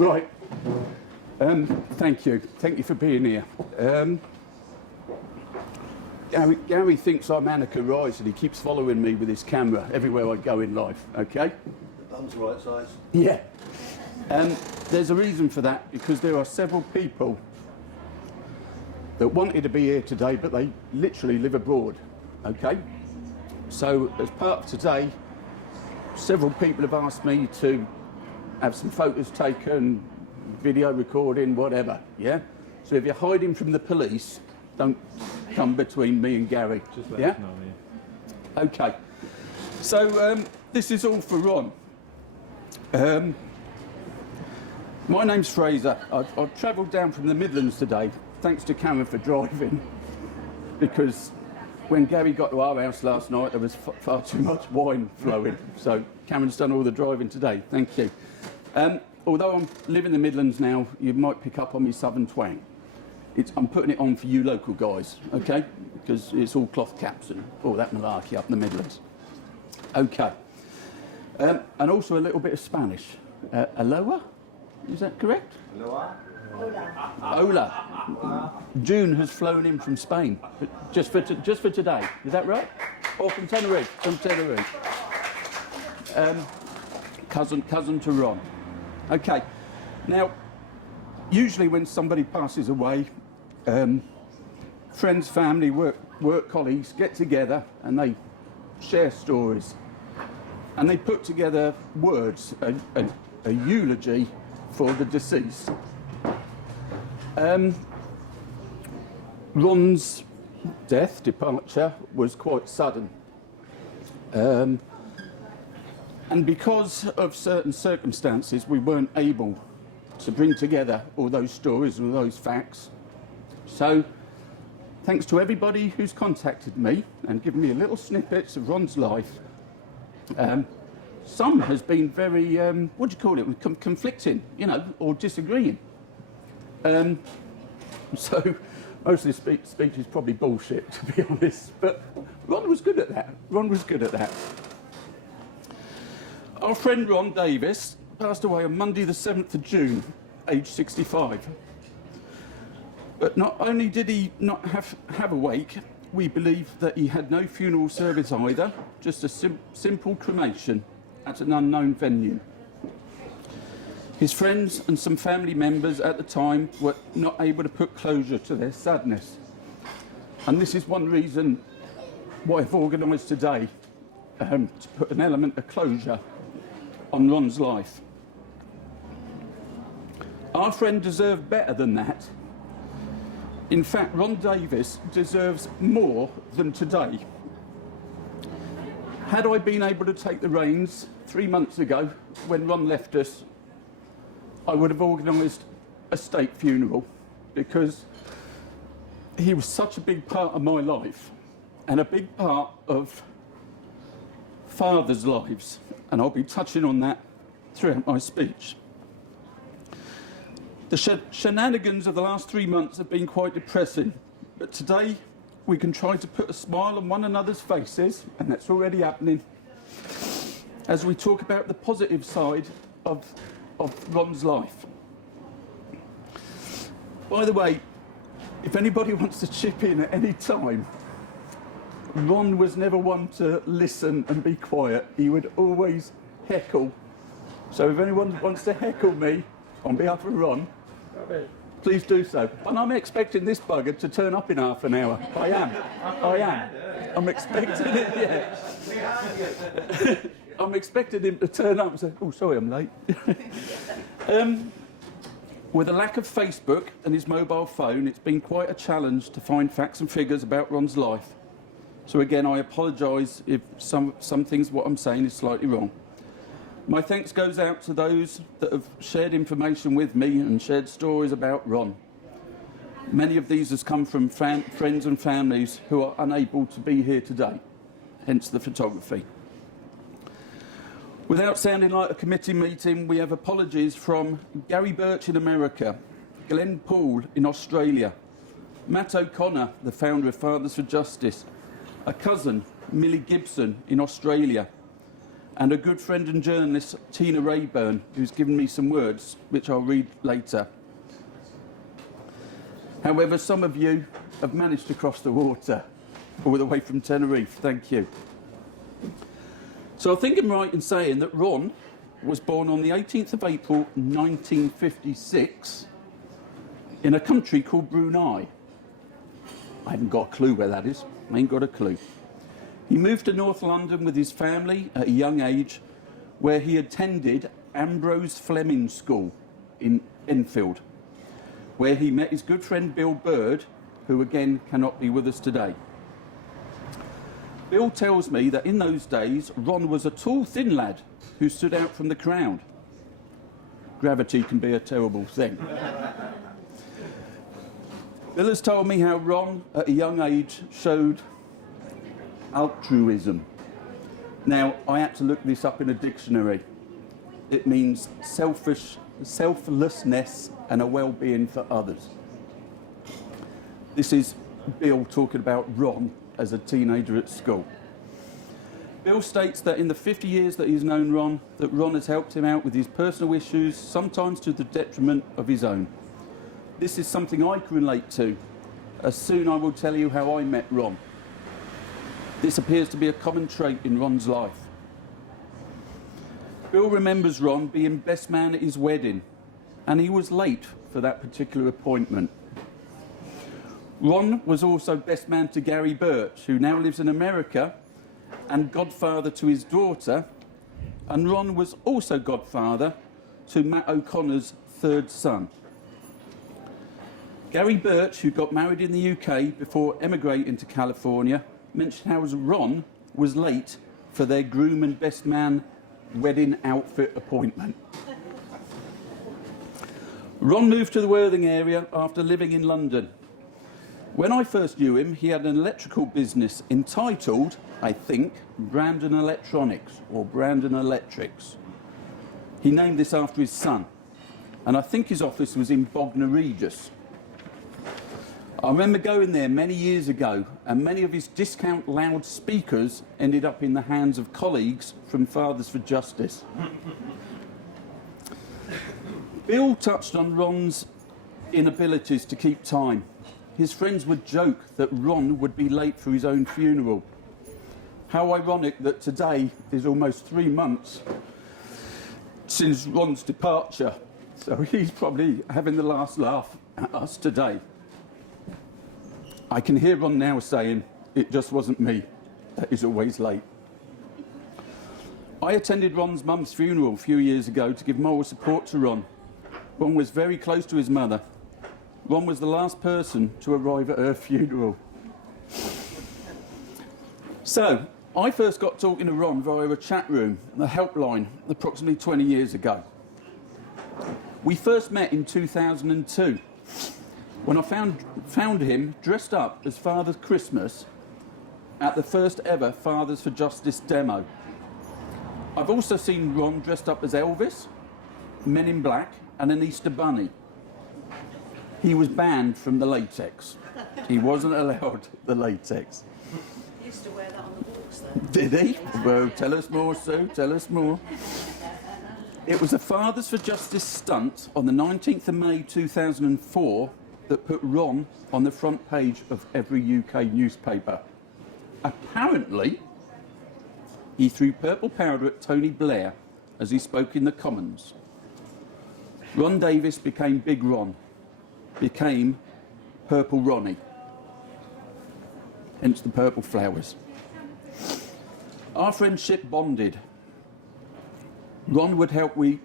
Right. Thank you. Thank you for being here. Gary thinks I'm Annika Rice and he keeps following me with his camera everywhere I go in life, okay? The bum's the right size. Yeah. There's a reason for that, because there are several people that wanted to be here today, but they literally live abroad, okay? So as part of today, several people have asked me to have some photos taken, video recording, whatever, yeah? So if you're hiding from the police, don't come between me and Gary. Just let yeah? us know, yeah. Okay. So this is all for Ron. My name's Fraser. I've travelled down from the Midlands today, thanks to Karen for driving, because when Gary got to our house last night, there was far too much wine flowing. So Karen's done all the driving today. Thank you. Although I live in the Midlands now, you might pick up on me southern twang. I'm putting it on for you local guys, okay? Because it's all cloth caps and all that malarkey up in the Midlands. Okay. And also a little bit of Spanish. Aloha? Is that correct? Aloha. Hola. June has flown in from Spain, just for today. Is that right? Or from Tenerife? From Tenerife. Cousin to Ron. Okay. Now, usually when somebody passes away, friends, family, work colleagues get together and they share stories, and they put together words, a eulogy for the deceased. Ron's departure was quite sudden. And because of certain circumstances, we weren't able to bring together all those stories and all those facts. So, thanks to everybody who's contacted me and given me little snippets of Ron's life, some has been very, what do you call it, conflicting, you know, or disagreeing. So, most of this speech is probably bullshit, to be honest, but Ron was good at that. Ron was good at that. Our friend Ron Davis passed away on Monday the 7th of June, aged 65. But not only did he not have a wake, we believe that he had no funeral service either, just a simple cremation at an unknown venue. His friends and some family members at the time were not able to put closure to their sadness. And this is one reason why I've organised today to put an element of closure on Ron's life. Our friend deserved better than that. In fact, Ron Davis deserves more than today. Had I been able to take the reins 3 months ago, when Ron left us, I would have organised a state funeral, because he was such a big part of my life and a big part of fathers' lives, and I'll be touching on that throughout my speech. The shenanigans of the last 3 months have been quite depressing, but today we can try to put a smile on one another's faces, and that's already happening, as we talk about the positive side of Ron's life. By the way, if anybody wants to chip in at any time, Ron was never one to listen and be quiet. He would always heckle. So if anyone wants to heckle me on behalf of Ron, please do so. And I'm expecting this bugger to turn up in half an hour. I am. I'm expecting it, yeah. I'm expecting him to turn up and say, oh, sorry, I'm late. With a lack of Facebook and his mobile phone, it's been quite a challenge to find facts and figures about Ron's life. So again, I apologise if some things what I'm saying is slightly wrong. My thanks goes out to those that have shared information with me and shared stories about Ron. Many of these has come from friends and families who are unable to be here today, hence the photography. Without sounding like a committee meeting, we have apologies from Gary Birch in America, Glenn Poole in Australia, Matt O'Connor, the founder of Fathers for Justice, a cousin, Millie Gibson in Australia, and a good friend and journalist, Tina Rayburn, who's given me some words, which I'll read later. However, some of you have managed to cross the water all the way from Tenerife. Thank you. So I think I'm right in saying that Ron was born on the 18th of April 1956 in a country called Brunei. I haven't got a clue where that is. I ain't got a clue. He moved to North London with his family at a young age, where he attended Ambrose Fleming School in Enfield, where he met his good friend Bill Bird, who again cannot be with us today. Bill tells me that in those days, Ron was a tall, thin lad who stood out from the crowd. Gravity can be a terrible thing. Bill has told me how Ron, at a young age, showed altruism. Now, I had to look this up in a dictionary. It means selflessness and a well-being for others. This is Bill talking about Ron as a teenager at school. Bill states that in the 50 years that he's known Ron, that Ron has helped him out with his personal issues, sometimes to the detriment of his own. This is something I can relate to, as soon I will tell you how I met Ron. This appears to be a common trait in Ron's life. Bill remembers Ron being best man at his wedding, and he was late for that particular appointment. Ron was also best man to Gary Birch, who now lives in America, and godfather to his daughter, and Ron was also godfather to Matt O'Connor's third son. Gary Birch, who got married in the UK before emigrating to California, mentioned how Ron was late for their groom and best man wedding outfit appointment. Ron moved to the Worthing area after living in London. When I first knew him, he had an electrical business entitled, I think, Brandon Electronics or Brandon Electrics. He named this after his son, and I think his office was in Bognor Regis. I remember going there many years ago, and many of his discount loudspeakers ended up in the hands of colleagues from Fathers for Justice. Bill touched on Ron's inabilities to keep time. His friends would joke that Ron would be late for his own funeral. How ironic that today is almost 3 months since Ron's departure, so he's probably having the last laugh at us today. I can hear Ron now saying, "It just wasn't me that is always late." I attended Ron's mum's funeral a few years ago to give moral support to Ron. Ron was very close to his mother. Ron was the last person to arrive at her funeral. So, I first got talking to Ron via a chat room, a helpline, approximately 20 years ago. We first met in 2002. When I found him dressed up as Father Christmas at the first ever Fathers for Justice demo. I've also seen Ron dressed up as Elvis, Men in Black, and an Easter Bunny. He was banned from the latex. He wasn't allowed the latex. He used to wear that on the walks, though. Did he? Well, tell us more, Sue, tell us more. It was a Fathers for Justice stunt on the 19th of May 2004 that put Ron on the front page of every UK newspaper. Apparently, he threw purple powder at Tony Blair as he spoke in the Commons. Ron Davis became Big Ron, became Purple Ronnie, hence the purple flowers. Our friendship bonded. Ron would help me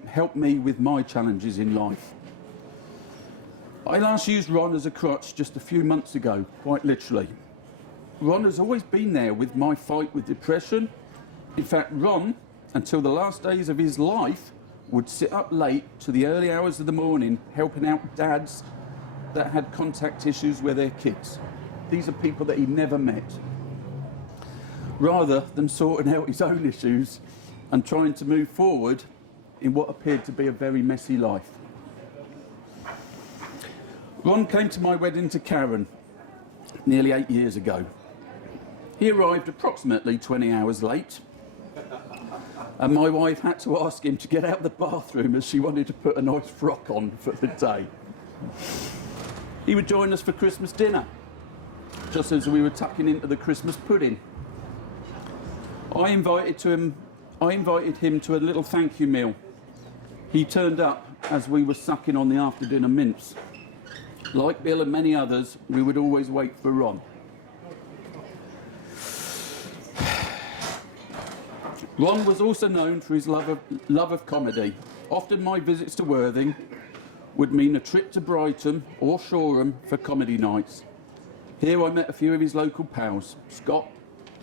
with my challenges in life. I last used Ron as a crutch just a few months ago, quite literally. Ron has always been there with my fight with depression. In fact, Ron, until the last days of his life, would sit up late to the early hours of the morning helping out dads that had contact issues with their kids. These are people that he never met. Rather than sorting out his own issues and trying to move forward in what appeared to be a very messy life. Ron came to my wedding to Karen nearly 8 years ago. He arrived approximately 20 hours late. And my wife had to ask him to get out of the bathroom as she wanted to put a nice frock on for the day. He would join us for Christmas dinner, just as we were tucking into the Christmas pudding. I invited him to a little thank you meal. He turned up as we were sucking on the after-dinner mince. Like Bill and many others, we would always wait for Ron. Ron was also known for his love of comedy. Often my visits to Worthing would mean a trip to Brighton or Shoreham for comedy nights. Here I met a few of his local pals, Scott,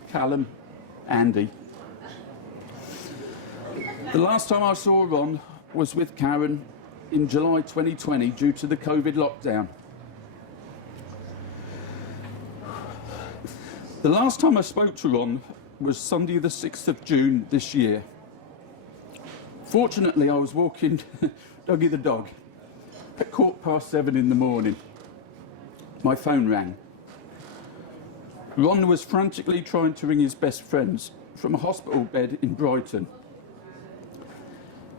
Callum, Andy. The last time I saw Ron was with Karen in July 2020 due to the COVID lockdown. The last time I spoke to Ron was Sunday the 6th of June this year. Fortunately, I was walking Dougie the dog at 7:15 in the morning. My phone rang. Ron was frantically trying to ring his best friends from a hospital bed in Brighton.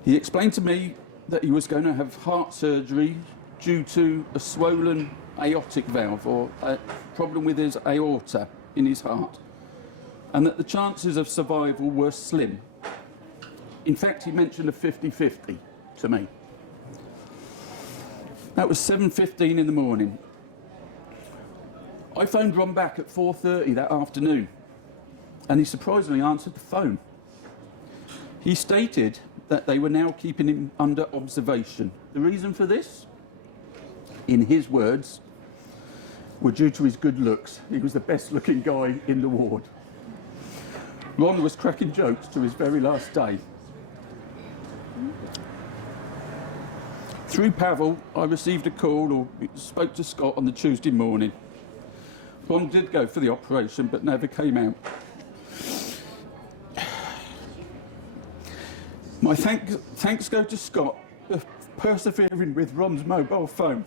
He explained to me that he was going to have heart surgery due to a swollen aortic valve, or a problem with his aorta in his heart, and that the chances of survival were slim. In fact, he mentioned a 50-50 to me. That was 7:15 in the morning. I phoned Ron back at 4:30 that afternoon, and he surprisingly answered the phone. He stated that they were now keeping him under observation. The reason for this, in his words, were due to his good looks. He was the best looking guy in the ward. Ron was cracking jokes to his very last day. Through Pavel, I received a call or spoke to Scott on the Tuesday morning. Ron did go for the operation but never came out. My thanks go to Scott for persevering with Ron's mobile phone.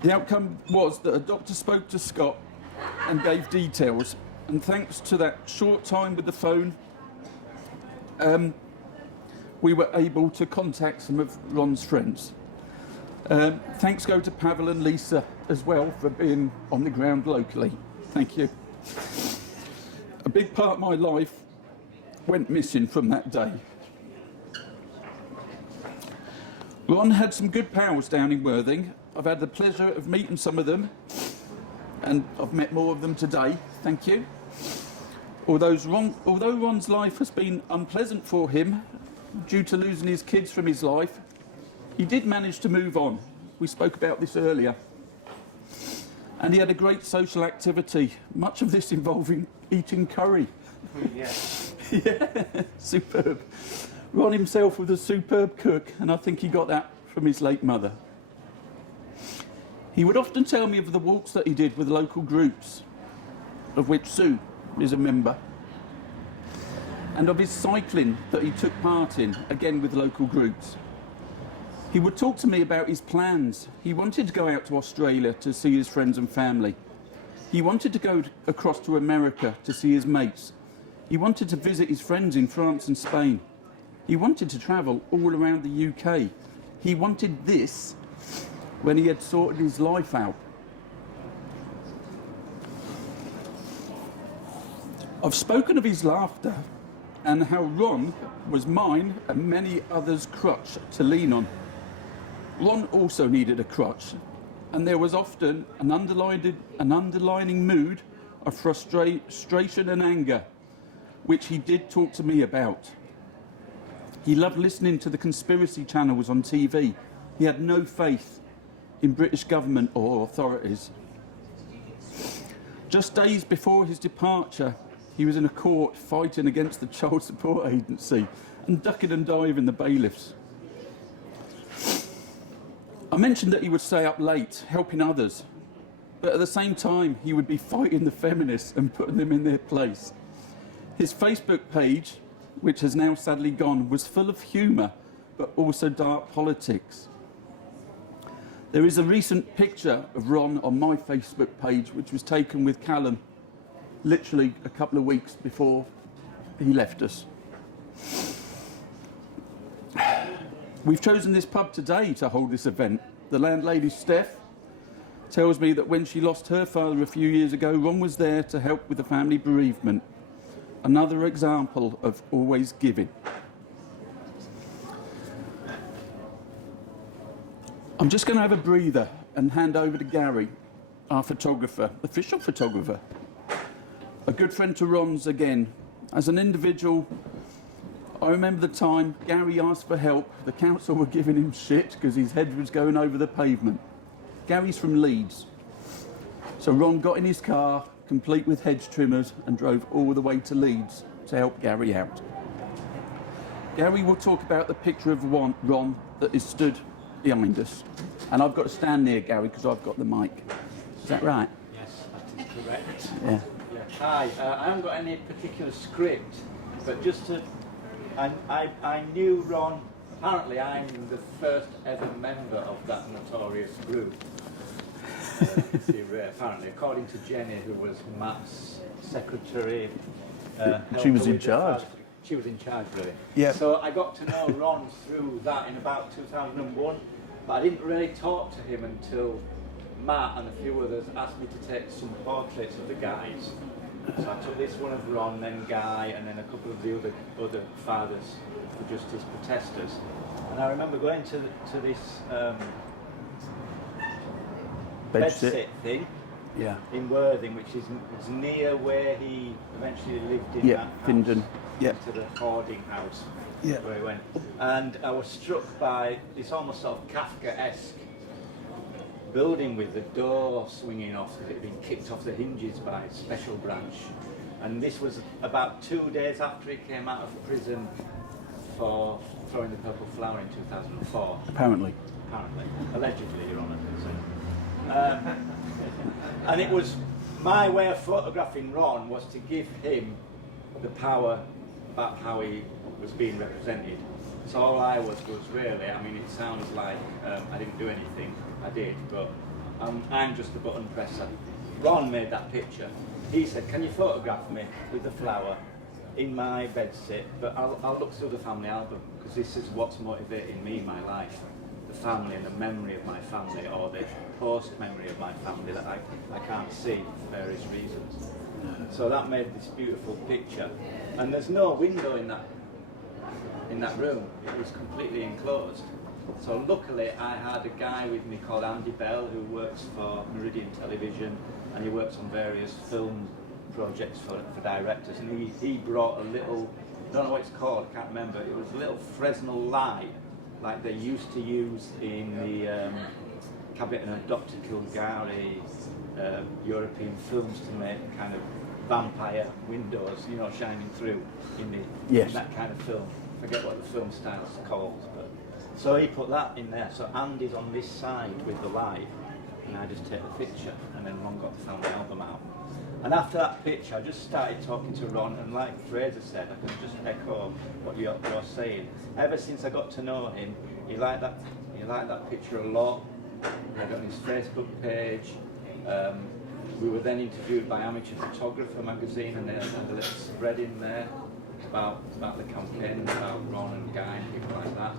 The outcome was that a doctor spoke to Scott and gave details, and thanks to that short time with the phone, we were able to contact some of Ron's friends. Thanks go to Pavel and Lisa as well for being on the ground locally. Thank you. A big part of my life went missing from that day. Ron had some good pals down in Worthing. I've had the pleasure of meeting some of them, and I've met more of them today. Thank you. Although Ron's life has been unpleasant for him due to losing his kids from his life, he did manage to move on. We spoke about this earlier. And he had a great social activity, much of this involving eating curry. Yeah. Yeah, superb. Ron himself was a superb cook, and I think he got that from his late mother. He would often tell me of the walks that he did with local groups, of which Sue is a member, and of his cycling that he took part in, again with local groups. He would talk to me about his plans. He wanted to go out to Australia to see his friends and family. He wanted to go across to America to see his mates. He wanted to visit his friends in France and Spain. He wanted to travel all around the UK. He wanted this when he had sorted his life out. I've spoken of his laughter and how Ron was mine and many others' crutch to lean on. Ron also needed a crutch, and there was often an underlining mood of frustration and anger, which he did talk to me about. He loved listening to the conspiracy channels on TV. He had no faith in British government or authorities. Just days before his departure, he was in a court fighting against the Child Support Agency and ducking and diving the bailiffs. I mentioned that he would stay up late, helping others, but at the same time, he would be fighting the feminists and putting them in their place. His Facebook page, which has now sadly gone, was full of humour, but also dark politics. There is a recent picture of Ron on my Facebook page, which was taken with Callum literally a couple of weeks before he left us. We've chosen this pub today to hold this event. The landlady, Steph, tells me that when she lost her father a few years ago, Ron was there to help with the family bereavement. Another example of always giving. I'm just going to have a breather and hand over to Gary, our photographer, official photographer. A good friend to Ron's again. As an individual, I remember the time Gary asked for help. The council were giving him shit because his head was going over the pavement. Gary's from Leeds. So Ron got in his car, complete with hedge trimmers, and drove all the way to Leeds to help Gary out. Gary will talk about the picture of Ron that is stood behind us. And I've got to stand near Gary because I've got the mic. Is that right? Yes, that is correct. Yeah. Hi, I haven't got any particular script, but just to... I knew Ron. Apparently I'm the first ever member of that notorious group. Apparently, according to Jenny, who was Matt's secretary. She was in charge. She was in charge, really. Yeah. So I got to know Ron through that in about 2001, but I didn't really talk to him until Matt and a few others asked me to take some portraits of the guys. So I took this one of Ron, then Guy, and then a couple of the other fathers for just as protesters. And I remember going to this bedsit thing in Worthing, which is near where he eventually lived in that house. Findon. Yeah. To the hoarding house Yeah. where he went. And I was struck by this almost sort of Kafka-esque building with the door swinging off because it had been kicked off the hinges by a special branch. And this was about 2 days after he came out of prison for throwing the purple flower in 2004. Apparently. Allegedly, Your Honour. And it was my way of photographing Ron was to give him the power about how he was being represented. So all I was really, I mean, it sounds like I didn't do anything. I did, but I'm just a button presser. Ron made that picture. He said, "Can you photograph me with the flower in my bedsit? But I'll look through the family album because this is what's motivating me in my life: the family and the memory of my family, or the post-memory of my family that I can't see for various reasons." So that made this beautiful picture. And there's no window in that room. It was completely enclosed. So luckily I had a guy with me called Andy Bell who works for Meridian Television, and he works on various film projects for directors, and he brought a little, I don't know what it's called, I can't remember, it was a little Fresnel light like they used to use in the cabinet of Dr. Kilgary European films to make kind of vampire windows, you know, shining through in that kind of film. I forget what the film style's called, but so he put that in there. So Andy's on this side with the light, and I just take the picture, and then Ron got the family album out. And after that picture, I just started talking to Ron, and like Fraser said, I can just echo what you're saying. Ever since I got to know him, he liked that picture a lot. He had it on his Facebook page. We were then interviewed by Amateur Photographer magazine, and they had a little spread in there about the campaign, about Ron and Guy and people like that.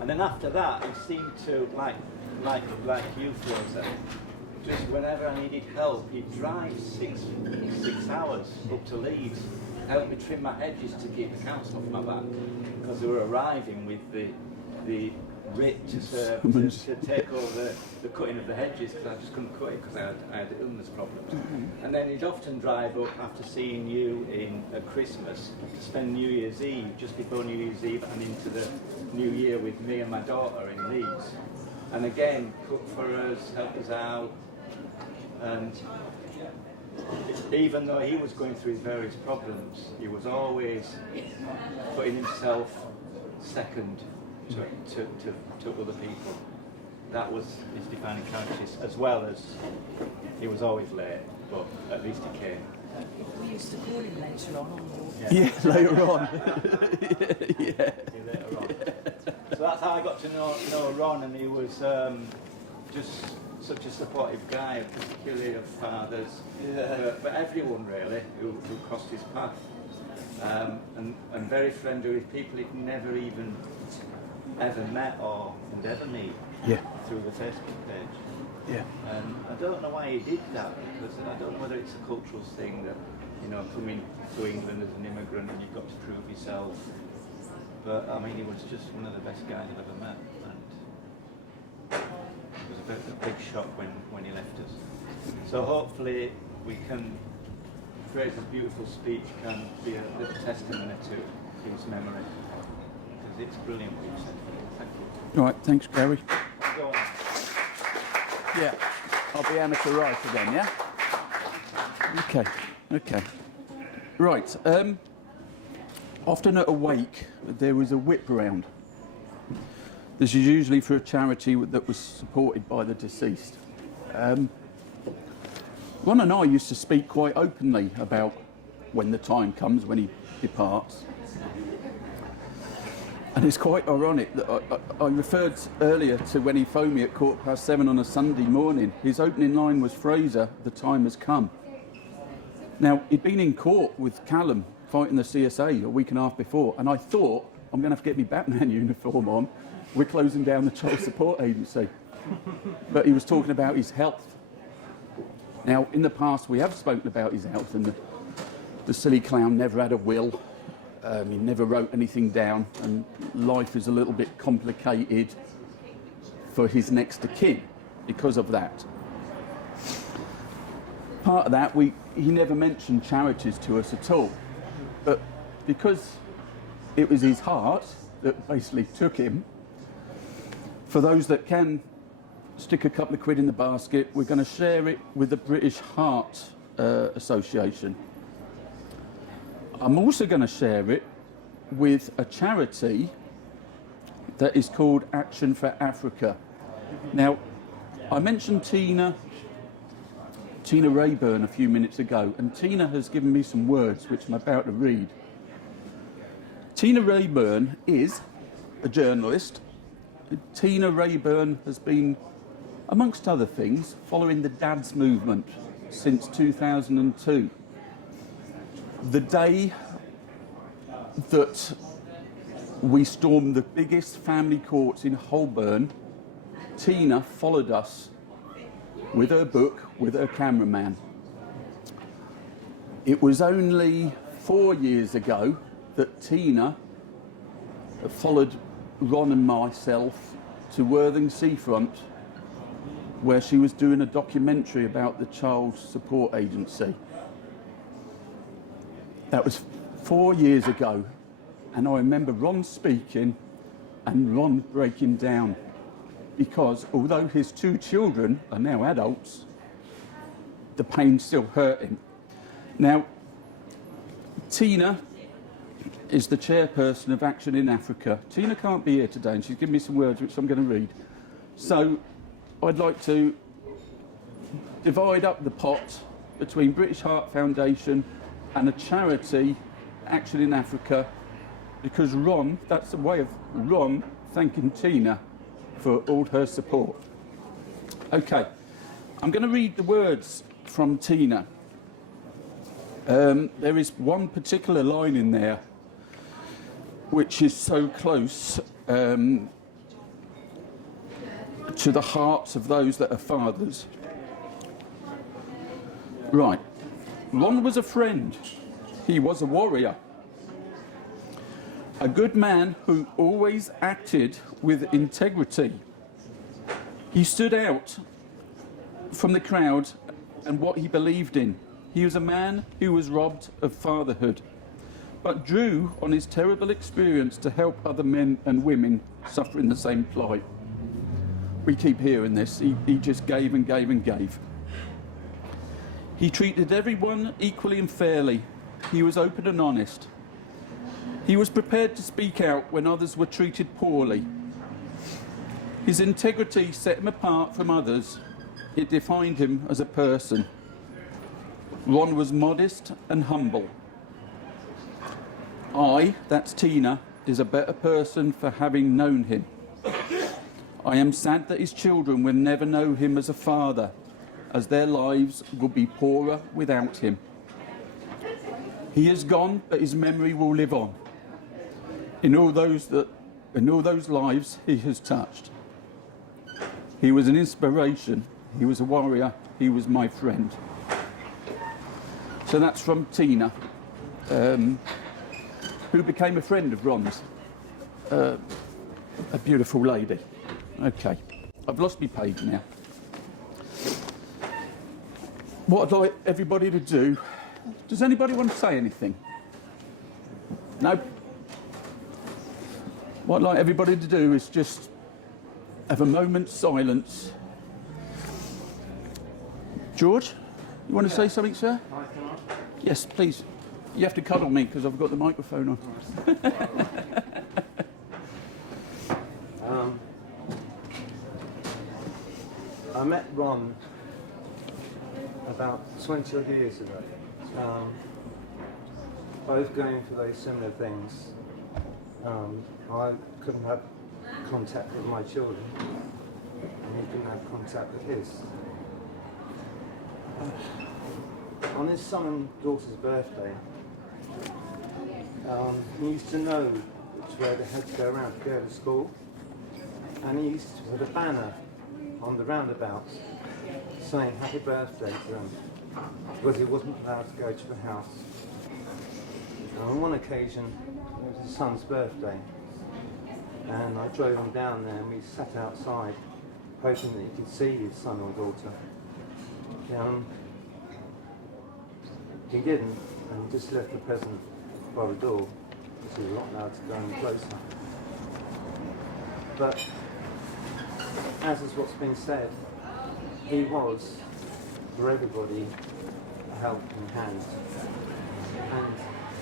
And then after that, it seemed to, like you, Fraser, just whenever I needed help, he'd drive six hours up to Leeds, help me trim my hedges to keep the council off my back, because they were arriving with the writ to take over the cutting of the hedges, because I just couldn't cut it because I had illness problems. And then he'd often drive up after seeing you at Christmas to spend New Year's Eve, just before New Year's Eve and into the New Year with me and my daughter in Leeds. And again, cook for us, help us out. And even though he was going through his various problems, he was always putting himself second to other people. That was his defining characteristic, as well as he was always late, but at least he came. We used to call him later on the walk. Yeah, later on. Later on. So that's how I got to know Ron, and he was just such a supportive guy, particularly of fathers, but everyone really who crossed his path, and very friendly with people he'd never even ever met or would ever meet Yeah. through the Facebook page. Yeah. And I don't know why he did that, because I don't know whether it's a cultural thing that, coming to England as an immigrant and you've got to prove yourself. But I mean, he was just one of the best guys I've ever met, and it was a big shock when he left us. So hopefully we can, Fraser's beautiful speech can be a little testimony to his memory, because it's brilliant what you said. Thank you. All right, thanks, Gary. Go on. Yeah, I'll be amateur right again, yeah? Okay. Right, often at a wake, there was a whip round. This is usually for a charity that was supported by the deceased. Ron and I used to speak quite openly about when the time comes, when he departs. And it's quite ironic that I referred earlier to when he phoned me at 7:15 on a Sunday morning. His opening line was, "Fraser, the time has come." Now, he'd been in court with Callum fighting the CSA a week and a half before, and I thought, I'm going to have to get my Batman uniform on. We're closing down the child support agency. But he was talking about his health. Now, in the past, we have spoken about his health, and the silly clown never had a will. He never wrote anything down, and life is a little bit complicated for his next of kin because of that. Part of that, he never mentioned charities to us at all, but because it was his heart that basically took him, for those that can stick a couple of quid in the basket, we're going to share it with the British Heart Association. I'm also going to share it with a charity that is called Action for Africa. Now, I mentioned Tina Rayburn a few minutes ago, and Tina has given me some words which I'm about to read. Tina Rayburn is a journalist. Tina Rayburn has been, amongst other things, following the Dads movement since 2002. The day that we stormed the biggest family courts in Holborn, Tina followed us with her book, with her cameraman. It was only 4 years ago that Tina followed Ron and myself to Worthing Seafront, where she was doing a documentary about the Child Support Agency. That was 4 years ago, and I remember Ron speaking and Ron breaking down, because although his 2 children are now adults, the pain still hurt him. Now, Tina is the chairperson of Action in Africa. Tina can't be here today, and she's given me some words which I'm going to read. So I'd like to divide up the pot between British Heart Foundation and a charity, Action in Africa, because Ron, that's a way of Ron thanking Tina for all her support. Okay, I'm going to read the words from Tina. There is one particular line in there which is so close to the hearts of those that are fathers. Right. Ron was a friend. He was a warrior. A good man who always acted with integrity. He stood out from the crowd and what he believed in. He was a man who was robbed of fatherhood, but drew on his terrible experience to help other men and women suffering the same plight. We keep hearing this. He just gave and gave and gave. He treated everyone equally and fairly. He was open and honest. He was prepared to speak out when others were treated poorly. His integrity set him apart from others. It defined him as a person. Ron was modest and humble. I, that's Tina, is a better person for having known him. I am sad that his children will never know him as a father, as their lives will be poorer without him. He is gone, but his memory will live on in all those that and all those lives he has touched. He was an inspiration, he was a warrior, he was my friend. So that's from Tina, who became a friend of Ron's. A beautiful lady. Okay, I've lost my page now. What I'd like everybody to do, does anybody want to say anything? No? What I'd like everybody to do is just have a moment's silence. George, you want to say something, sir? Yes, please. You have to cuddle me because I've got the microphone on. I met Ron about 20 odd years ago, both going for very similar things. I couldn't have contact with my children, and he couldn't have contact with his. On his son and daughter's birthday, he used to know which way they had to go around to go to school, and he used to put a banner on the roundabouts saying happy birthday to them, because he wasn't allowed to go to the house. And on one occasion, it was his son's birthday, and I drove him down there and we sat outside hoping that he could see his son or daughter. He didn't, and he just left the present by the door, because he was not allowed to go any closer. But as is what's been said, he was, for everybody, a helping hand. And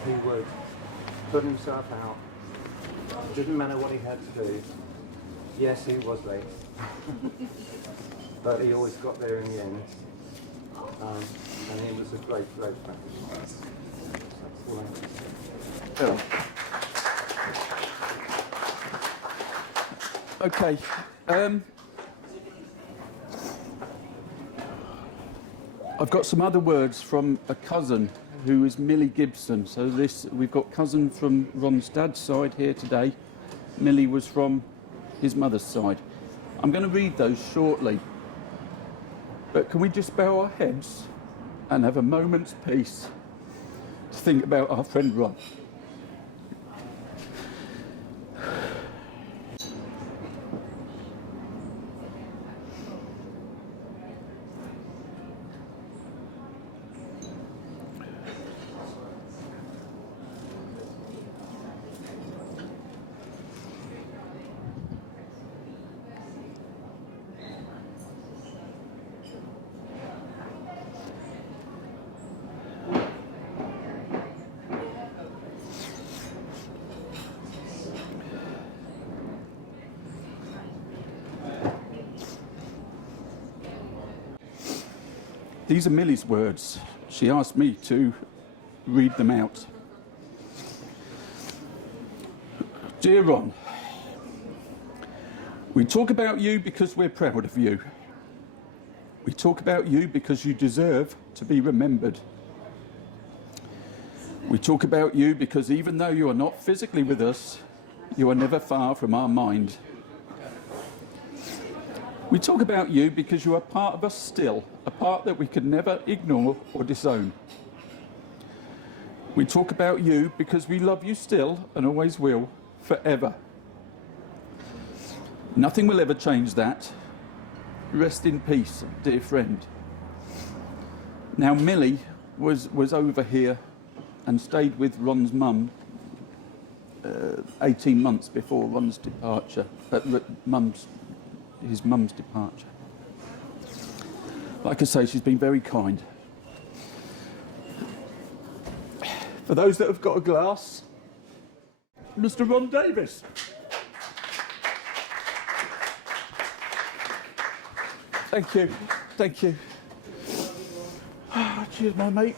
he would put himself out. It didn't matter what he had to do. Yes, he was late. But he always got there in the end. And he was a great, great friend. That's all I have to say. Okay. I've got some other words from a cousin who is Millie Gibson. So we've got cousin from Ron's dad's side here today. Millie was from his mother's side. I'm going to read those shortly. But can we just bow our heads and have a moment's peace to think about our friend Ron? These are Millie's words. She asked me to read them out. Dear Ron, we talk about you because we're proud of you. We talk about you because you deserve to be remembered. We talk about you because even though you are not physically with us, you are never far from our mind. We talk about you because you are part of us still, a part that we could never ignore or disown. We talk about you because we love you still and always will, forever. Nothing will ever change that. Rest in peace, dear friend. Now, Millie was over here and stayed with Ron's mum 18 months before Ron's departure, his mum's departure. Like I say, she's been very kind. For those that have got a glass, Mr. Ron Davis. Thank you, thank you. Cheers, my mate.